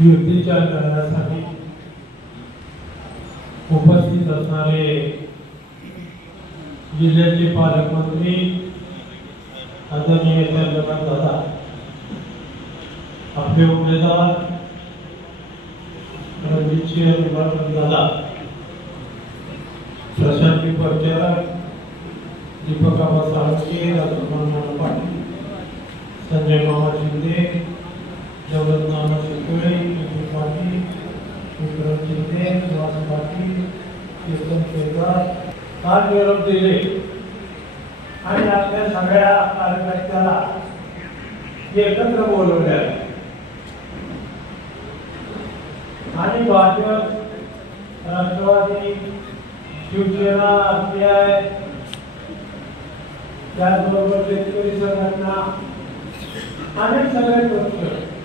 युद्धीच्या करण्यासाठी उपस्थित असणारे जिल्ह्याचे पालकमंत्री आदरणीय चंद्रकांत दादा आपले उमेदवार रणजितसिंह निंबाळकर दादा प्रशांती परिचारक दीपक आबा साळके राजकुमार पाटील संजय मामा शिंदे जगत नाना शितोळे पाटील विक्रम शिंदे सुहास पाटील कीर्तन शेरकर काल निरोप दिले आणि आपल्या सगळ्या कार्यकर्त्याला एकत्र बोलवले आहे. आणि भाजप राष्ट्रवादी शिवसेना आय त्याचबरोबर शेतकरी संघटना अनेक सगळे पक्ष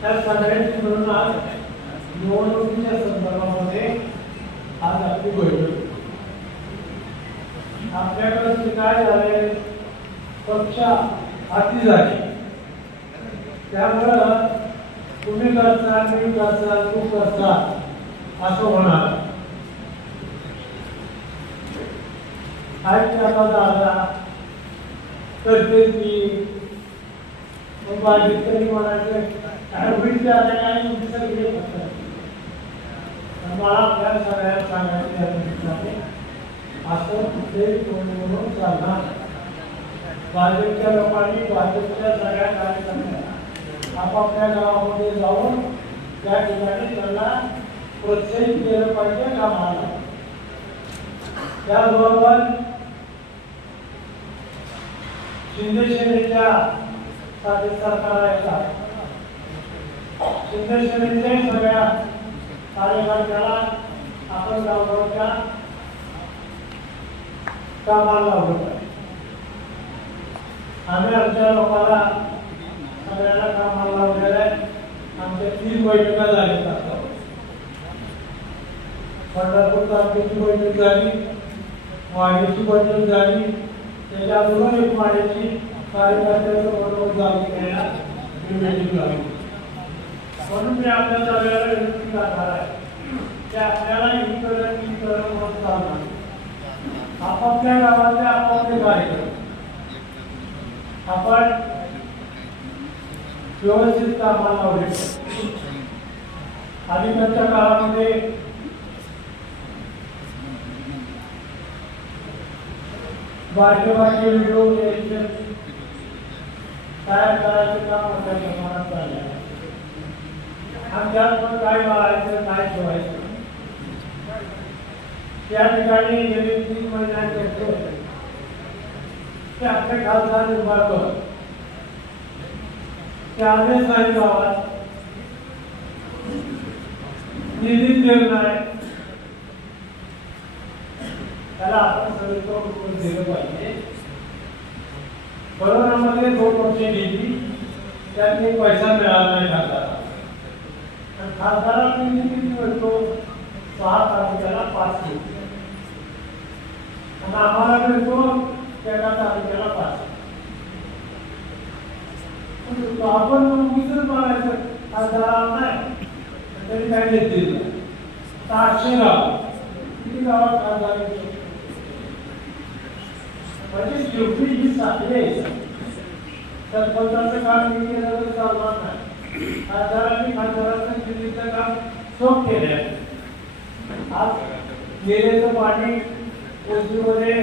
त्या सगळ्यांची मिळून आज निवडणुकीच्या संदर्भामध्ये आज आपली बैठक आपल्याकडे काय झाले पक्ष हाती झाले. त्यामुळं तुम्ही करता मी करता तू करता असं होणार. आहेत आता आला करते ती मग माझे तरी म्हणायचं काय होईल ते आता काय तुमची सगळी करतात. तर मला आपल्या सगळ्यांना सांगायचे या निमित्ताने, असं कुठेही कोणी म्हणून चालणार नाही. भाजपच्या लोकांनी भाजपच्या सगळ्या कार्यकर्त्यांना आपापल्या गावामध्ये जाऊन त्या ठिकाणी त्यांना प्रोत्साहित केलं पाहिजे कामाला त्याचबरोबर शिंदे सेनेच्या साठी सरकार आहे का सगळ्या कार्यकर्त्याला आपण गावगावच्या कामाला होत आम्ही आमच्या लोकांना सगळ्यांना कामाला लावलेलं आहे. आमच्या तीन बैठका झाल्या आता. पंढरपूर तालुक्याची बैठक झाली वाडीची बैठक झाली. त्याच्या अगोदर एक वाड्याची कार्यकर्त्यांचं बरोबर झाली घ्यायला ही झाली म्हणून मी आपल्या सगळ्याला विनंती करणार आहे. ते आपल्याला इकडं इकडं होत चालणार आपापल्या गावातले आपापले कार्यक्रम आपण व्यवस्थित कामाला लावले अलीकडच्या काळामध्ये बारके बारके व्हिडिओ तयार करायचे काम मोठ्या प्रमाणात चालले आहे. त्या ठिकाणी गेले तीन महिन्याचे ते? आपले खासदार निंबाळकर ते आलेच नाही गावात निधी देत नाही त्याला आपण उत्तर दिलं पाहिजे कोरोनामध्ये दोन वर्ष गेली त्यात पैसा मिळाला नाही खासदाराला आणि खासदाराला निधी किती मिळतो सहा तालुक्याला पाच मिळतो आणि आम्हाला मिळतो त्याला तालुक्याला पाच पण आपण उगीच मारायचं खासदाराला नाही तरी काय देतील? आता आठशे गाव. किती गावात खासदार म्हणजे शेवटी ही साखळी सरपंचाचं काम किती केलं तर चालणार नाही खासदारांनी खासदाराचं दिल्लीचं काम सोप केलं आहे आज गेलेचं पाणी उजवीमध्ये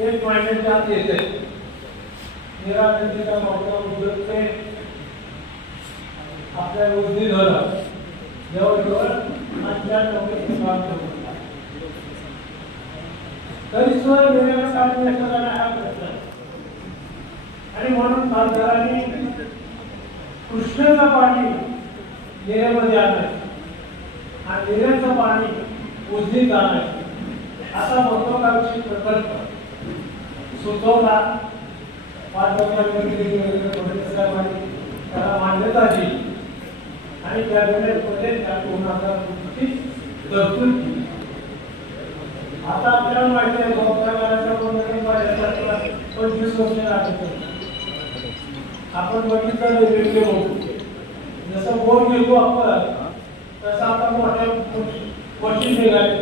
एक महिन्याच्या आत येते. निरा नदीचा मोठा उद्योग आपल्या उजवी धरण जवळजवळ आजच्या टक्के काम करून तरी सुद्धा वेगवेगळ्या काम करताना हा प्रश्न आणि म्हणून खासदारांनी कृष्णाचं पाणी नेरेमध्ये आणलं आणि नेरेचं पाणी उजनीत जाणार असा महत्वाकांक्षी प्रकल्प सुचवला. पालकमंत्री त्याला मान्यता दिली. आणि कॅबिनेटमध्ये त्या दोन हजार कोटीची तरतूद केली. आता आपल्याला माहिती आहे बहुप्रकाराच्या कोणत्याही पंचवीस वर्ष लागत आपण बघितलं वेगवेगळे होतो जसं बोर घेतो आपण तसं आता मोठ्या मशीन निघाले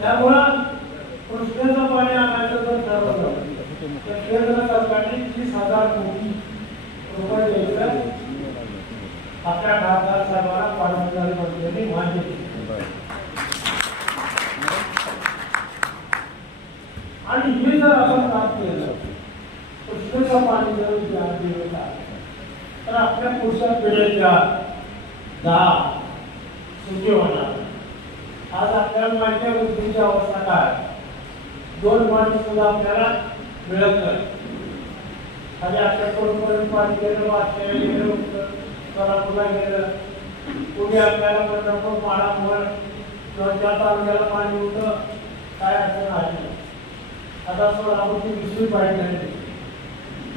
त्यामुळं कृष्णेचं पाणी आणायचं ठरवलं. तर केंद्र सरकारने तीस हजार कोटी रुपये द्यायचं. आपल्या खासदार साहेबांना पालकमंत्री मंत्र्यांनी मान्य आणि हे जर आपण काम केलं कृष्णेचं पाणी जर ज्ञान दिलं का, तर आपल्या पुढच्या पिढीच्या दहा सुखी होणार. आज आपल्याला माहिती आहे बुद्धीची अवस्था काय? दोन पाणी सुद्धा आपल्याला मिळत नाही. आणि आपल्याकडून पाणी गेलं वाचल्या गेलं सोलापूरला गेलं. कुठे आपल्याला पंढरपूर माडामुळे किंवा त्या तालुक्याला पाणी होतं काय असं नाही. आता सोलापूरची दुसरी पाणी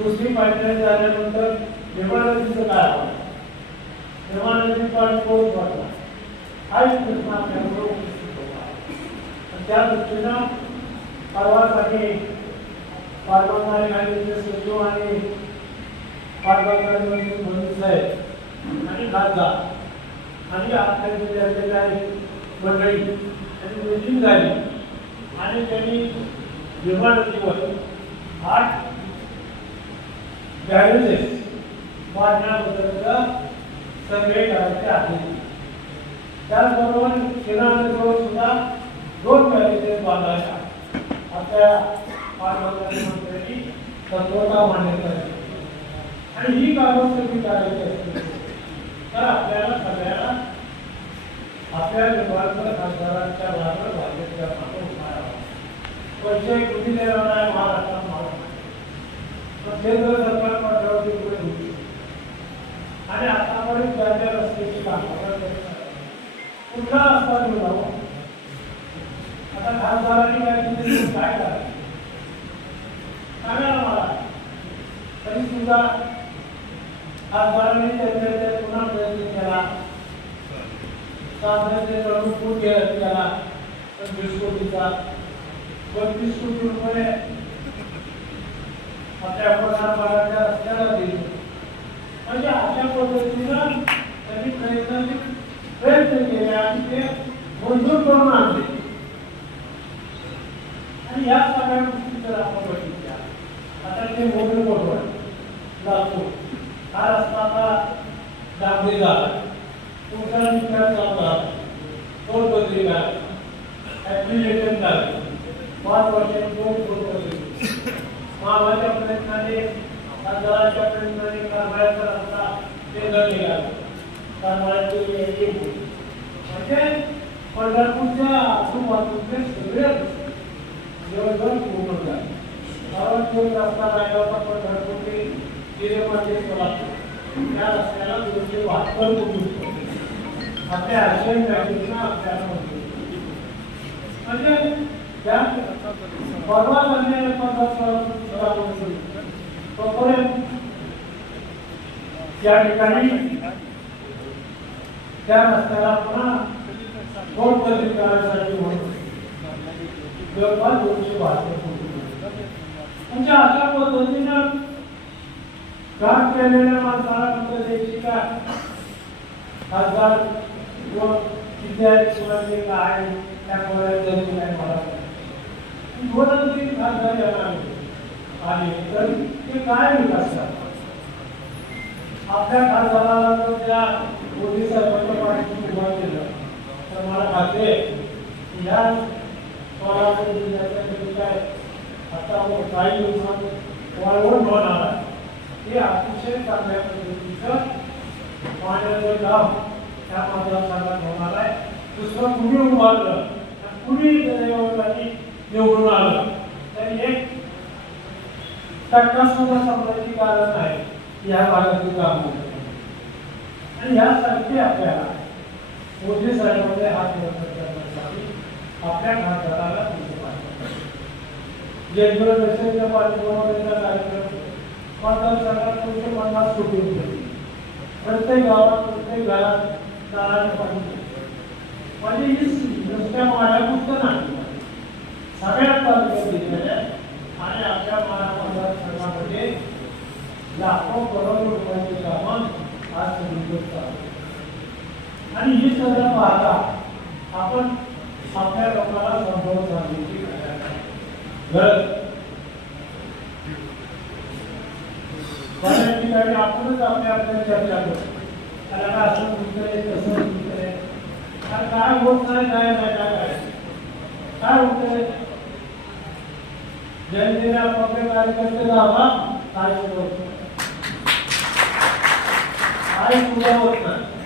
दुसरी पाणी झाल्यानंतर निर्मळ नदीचं काय होणार? निर्मळ नदी पाणी पोहोच वाटला हाच प्रश्न आपल्याकडे उपस्थित होता आणि त्या दृष्टीनं परवासाठी पालकमंत्री आणि सचिव आणि पालकमंत्री मंत्री साहेब आणि खासदार आणि आपल्या जिल्ह्यातले काही मंडळी त्यांनी मिटिंग झाली आणि त्यांनी विमानतीवर आठ गॅरेजेस बांधण्याबद्दलचं सर्वे करायचे आहे त्याचबरोबर किनाऱ्याजवळ सुद्धा दोन गॅरेजेस बांधायच्या आपल्या पालकमंत्री तत्वता मान्यता दिली आणि ही कामं सगळी करायची असते तर आपल्याला सगळ्याला आपल्या विभागाच्या खासदारांच्या बरोबर भाजपच्या मागे उभा राहावं. पैसे कुठे देणार आहे महाराष्ट्रात मालूम केंद्र सरकार पाठवते पुढे होती आणि आतापर्यंत ज्या रस्त्याची कामं कुठला रस्ता निवडावा? आता खासदारांनी काय तुम्ही काय सांगा ना मला. तरी सुद्धा खासदारांनी त्यांच्या पुन्हा प्रयत्न केला. साधारण केला त्याला. पंचवीस कोटीचा. पंचवीस कोटी रुपये आपल्या रस्त्याला दिले. म्हणजे अशा पद्धतीनं प्रयत्न केले ते मंजूर करून आणले आणि या सगळ्या गोष्टी जर आपण बघितल्या आता ते मोठे मोठं लागतो हा रस्ता आता डांबरी झाला तुमचा विचार चालला दोन बदली झाला ऍप्लिकेशन पाच वर्षांनी दोन दोन बदली मामाच्या प्रयत्नाने खासदाराच्या प्रयत्नाने कारभाराचा रस्ता केंद्र निघाला कारभाराची म्हणजे पंढरपूरच्या आजूबाजूचे सगळे रस्ते दिवसभर झाले कारण तो रस्ता राहिला होता पंढरपूर ते गिरेमध्ये सोलापूर या रस्त्याला दोनशे बहात्तर कोटी आपल्या आशियन बँकेतनं आपल्याला म्हणजे त्या परवा झालेल्या पन्नास सोलापूर तोपर्यंत त्या ठिकाणी त्या रस्त्याला पुन्हा रोड बदली करायसाठी म्हणून? जवळपास दोनशे बहात्तर कोटी म्हणजे अशा पद्धतीनं काम केलेल्या माणसाला फक्त द्यायची का खासदार किंवा किती आहेत किंवा ते काय त्यामुळे जमीन नाही मला दोन तीन खासदार येणार आले तर ते काय विकास करतात? आपल्या खासदाराला त्या मोदी साहेबांच्या पाठीशी उभा केलं. तर मला खात्री की या सोलापूर जिल्ह्याच्या जे काय आता काही दिवसात वाळवण होणार हे अतिशय चांगल्या पद्धतीचं पाण्याचं काम त्या मतदारसंघात होणार आहे. दुसरं कुणी उभारलं? तर कुणी जनयोगासाठी निवडून आलं? तर एक टक्का सुद्धा समजायची कारण नाही. या भागातील काम होतं. आणि यासारखे आपल्याला मोदी साहेबांचे हात वरती करण्यासाठी आपल्या खासदाराला तुमचं पाठवलं जनरल मेसेजच्या पाठीमागचा कार्यक्रम सरकार तुमचे पन्नास कोटी रुपये प्रत्येक गावात प्रत्येक घरात नळाचं पाणी म्हणजे ही नुसत्या माड्यापुरतं नाही. सगळ्या तालुक्यात दिलेलं आहे आणि आपल्या महा मतदारसंघामध्ये लाखो करोड रुपयाची कामं आज सगळीकडे चालू आणि हे सगळं पाहता आपण आपल्या लोकांना समजावून सांगण्याची गरज बऱ्याच ठिकाणी आपणच आपल्या आपल्या चर्चा करतो. त्याला काय असं तुमचं तसं तुमचं काय होत नाही काय नाही काय काय काय होतंय जनतेला पक्ष कार्यकर्ते लावा काय होतं काय पूर्ण होत नाही.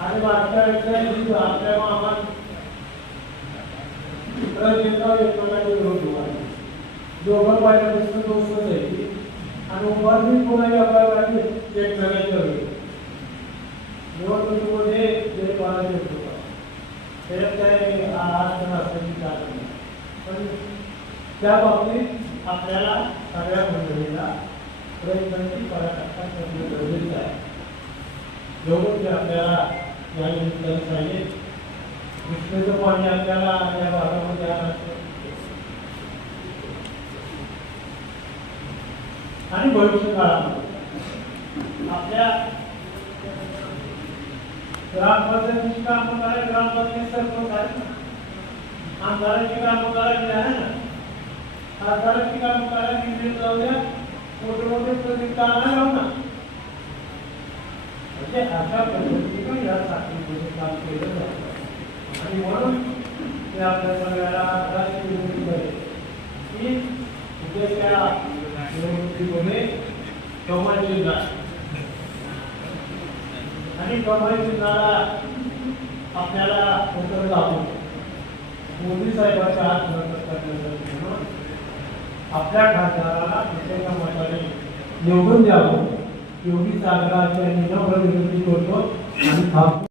आणि मागच्या वेळेस आपल्या मामा प्रजिंका एकमेकांचे विरोध हुआ दोघं पाहिल्यापासून दोस्तच आहे. आणि उभारणी पुन्हा आपल्याला एकमेकांच्या विरोध निवडणुकीमध्ये जे पाहायला येतो त्याच्यात काय आज कारण नाही. पण त्या बाबतीत आपल्याला सगळ्या मंडळीला प्रयत्नांची पराकाष्ठा करणं गरजेचं आहे. जेवढं ते आपल्याला या निमित्तानं सांगेल कृष्णेचं पाणी आपल्याला या भागामध्ये आलं आणि भविष्य काळामध्ये आपल्या ग्रामपंचायतीची कामं करायला ग्रामपंचायत सरपंच आहे ना. आमदाराची कामं करायची आहे ना खासदाराची कामं करायला निर्णय जाऊ द्या मोठे मोठे प्रतिष्ठाना जाऊ म्हणजे अशा पद्धतीनं या साखळीमध्ये काम केलं जातं आणि म्हणून ते आपल्या सगळ्याला राष्ट्रीय निवडणुकीमध्ये की उद्याच्या निवडणुकीमध्ये कमाल जिल्हा आणि कमाल जिल्ह्याला आपल्याला उत्तर दाखवतो. मोदी साहेबांच्या हात करण्यासाठी आपल्या खासदाराला प्रत्येका मताने निवडून द्यावं योगी आग्रहाची आणि विनंती करतो आणि